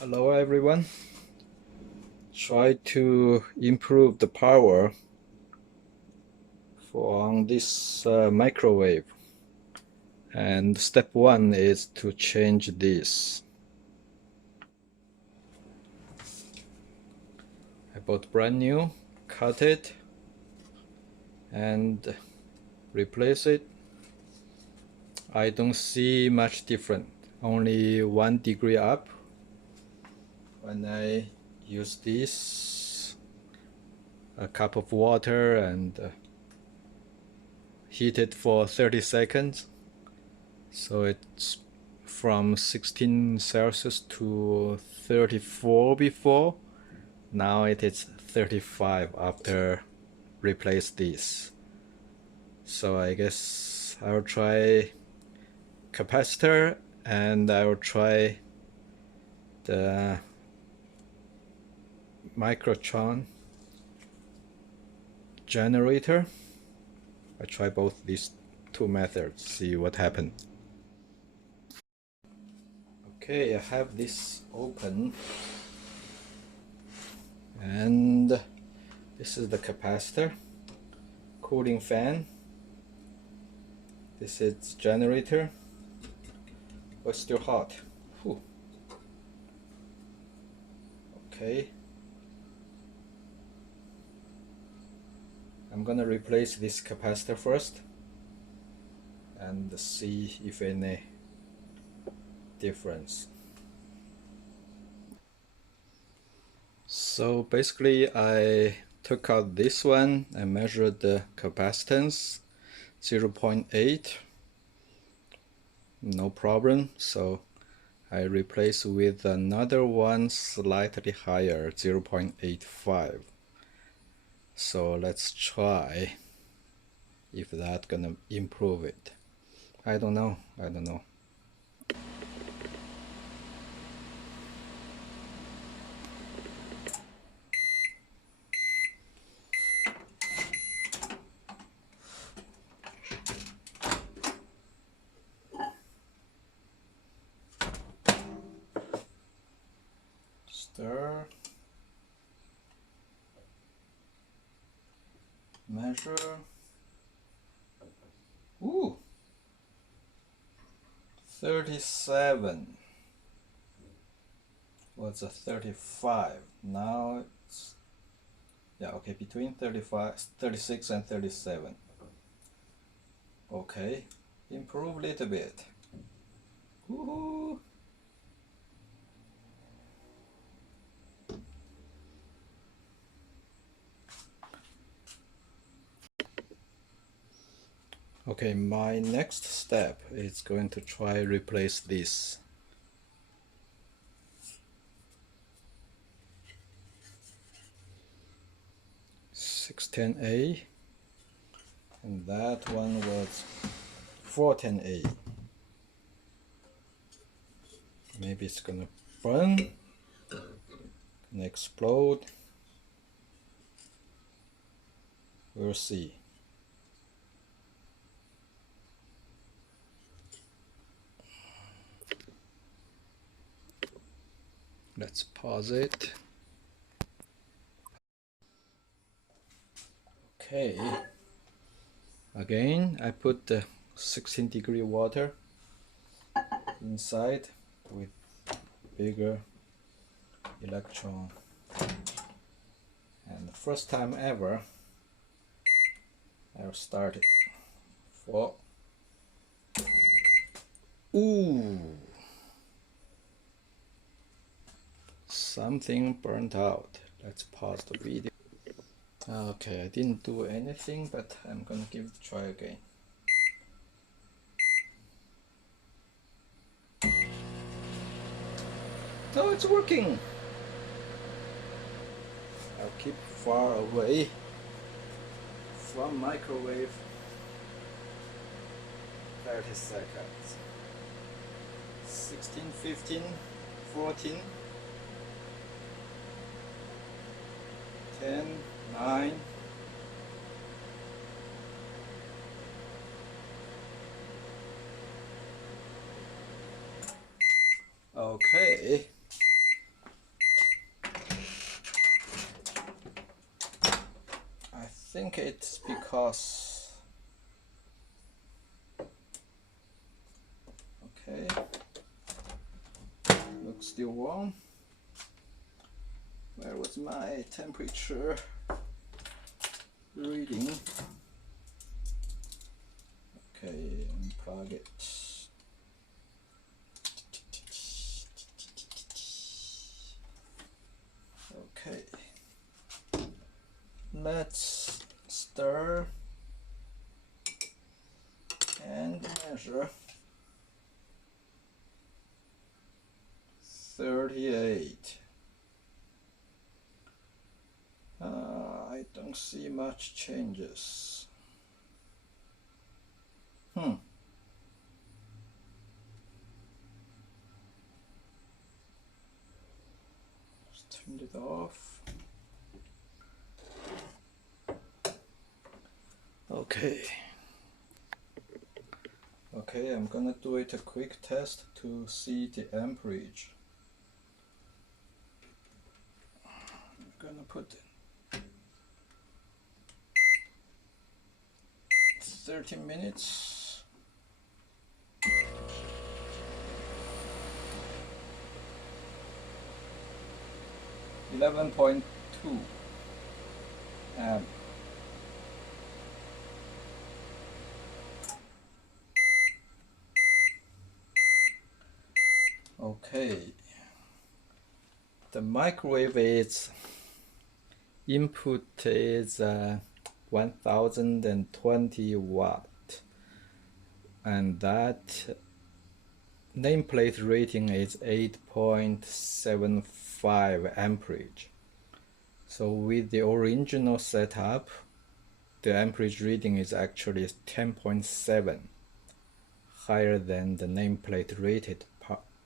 Hello everyone. Try to improve the power on this microwave, and step one is to change this. I bought brand new, cut it and replace it. I don't see much different, only 1 degree up. When I use this, a cup of water, and heat it for 30 seconds, so it's from 16 Celsius to 34 before. Now it is 35 after replace this. So I guess I'll try capacitor, and I'll try the Magnetron generator. I try both these two methods, see what happens. Okay, I have this open, and this is the capacitor, cooling fan. This is generator. Oh, it's still hot. Whew. Okay, I'm gonna replace this capacitor first and see if any difference. So basically I took out this one and measured the capacitance, 0.8, no problem. So I replace with another one slightly higher, 0.85. So let's try if that's gonna improve it. I don't know. Stir, measure. Ooh, 37. What's a 35? Now it's, yeah, okay, between 36 and 37. Okay, improve a little bit. Woohoo! Okay, my next step is going to try replace this. (610A), and that one was 410A. Maybe it's gonna burn and explode. We'll see. Let's pause it. Okay. Again, I put the 16-degree water inside with bigger electron. And the first time ever, I'll start it. 4. Ooh! Something burnt out. Let's pause the video. Okay, I didn't do anything, but I'm gonna give it a try again. Oh, it's working! I'll keep far away from microwave. 30 seconds. 16, 15, 14, 10, 9, okay. think it's because, okay, looks still warm. Where was my temperature reading? Okay, unplug it. Okay, let's stir and measure. 38. I don't see much changes. Let's turn it off. Okay. Okay, I'm gonna do it a quick test to see the amperage. I'm gonna put 30 minutes. .2 amp. Okay, the microwave is input is 1020 watt, and that nameplate rating is 8.75 amperage. So with the original setup, the amperage reading is actually 10.7, higher than the nameplate rated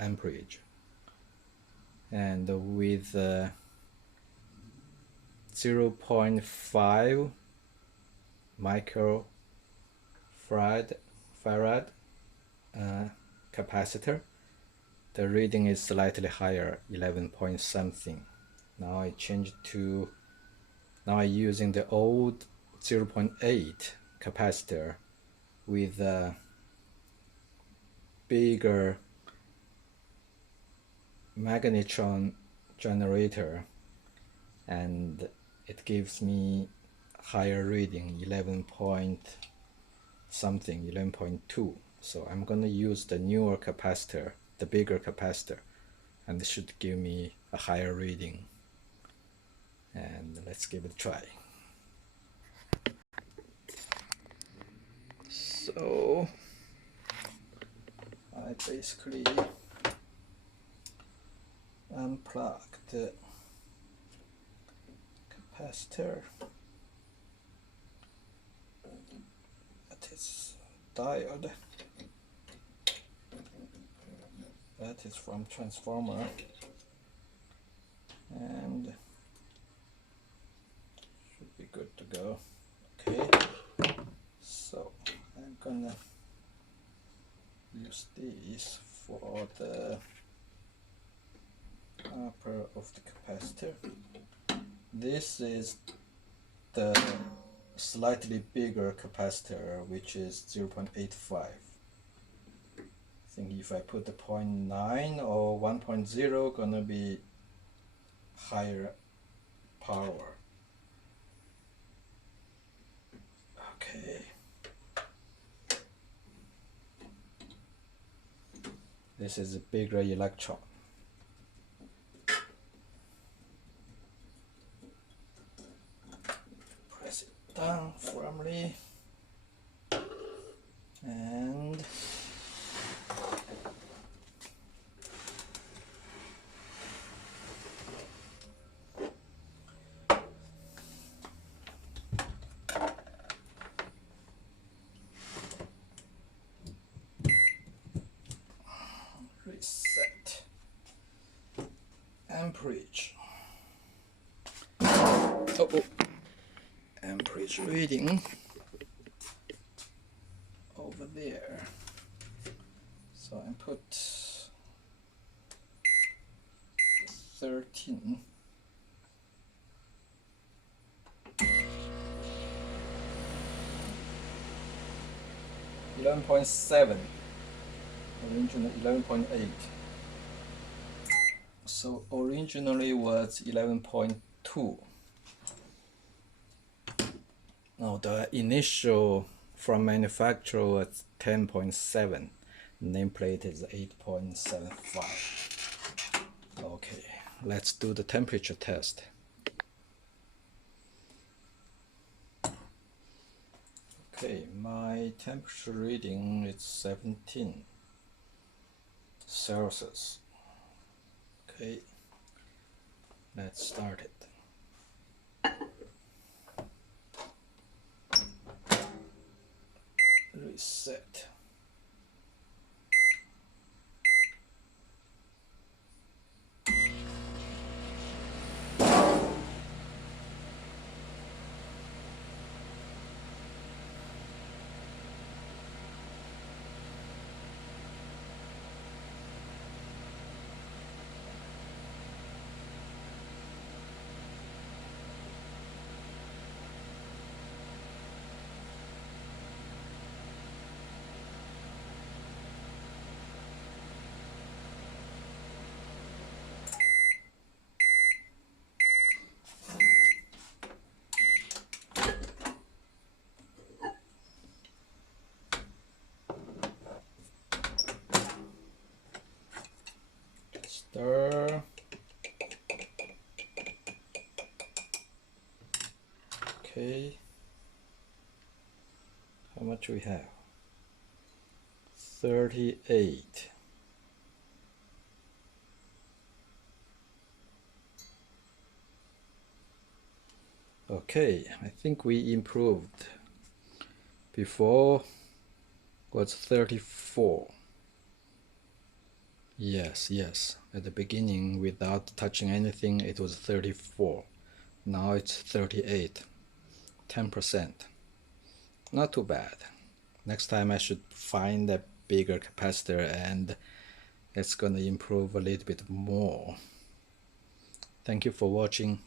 amperage. And with 0.5 microfarad capacitor, the reading is slightly higher, 11 point something. Now I changed to, now I'm using the old 0.8 capacitor with a bigger Magnetron generator, and it gives me higher reading, 11 point something, 11.2. So I'm gonna use the newer capacitor, the bigger capacitor, and it should give me a higher reading. And let's give it a try. So I basically unplug the capacitor. That is diode. That is from transformer, and should be good to go. Okay, so I'm gonna use these for the upper of the capacitor. This is the slightly bigger capacitor, which is 0.85. I think if I put the 0.9 or 1.0, gonna be higher power. Okay. This is a bigger electron. Press it down firmly and reset. Amperage. Oh. Amperage reading over there. So I put 13. 11.7, originally 11.8. So originally was 11.2. Now the initial from manufacturer was 10.7. Nameplate is 8.75. Okay, let's do the temperature test. Okay, my temperature reading is 17 Celsius. Okay, let's start it. Reset. Stir. Okay. How much we have? 38. Okay, I think we improved. Before was 34. Yes, at the beginning without touching anything it was 34. Now it's 38. 10%. Not too bad. Next time I should find a bigger capacitor and it's gonna improve a little bit more. Thank you for watching.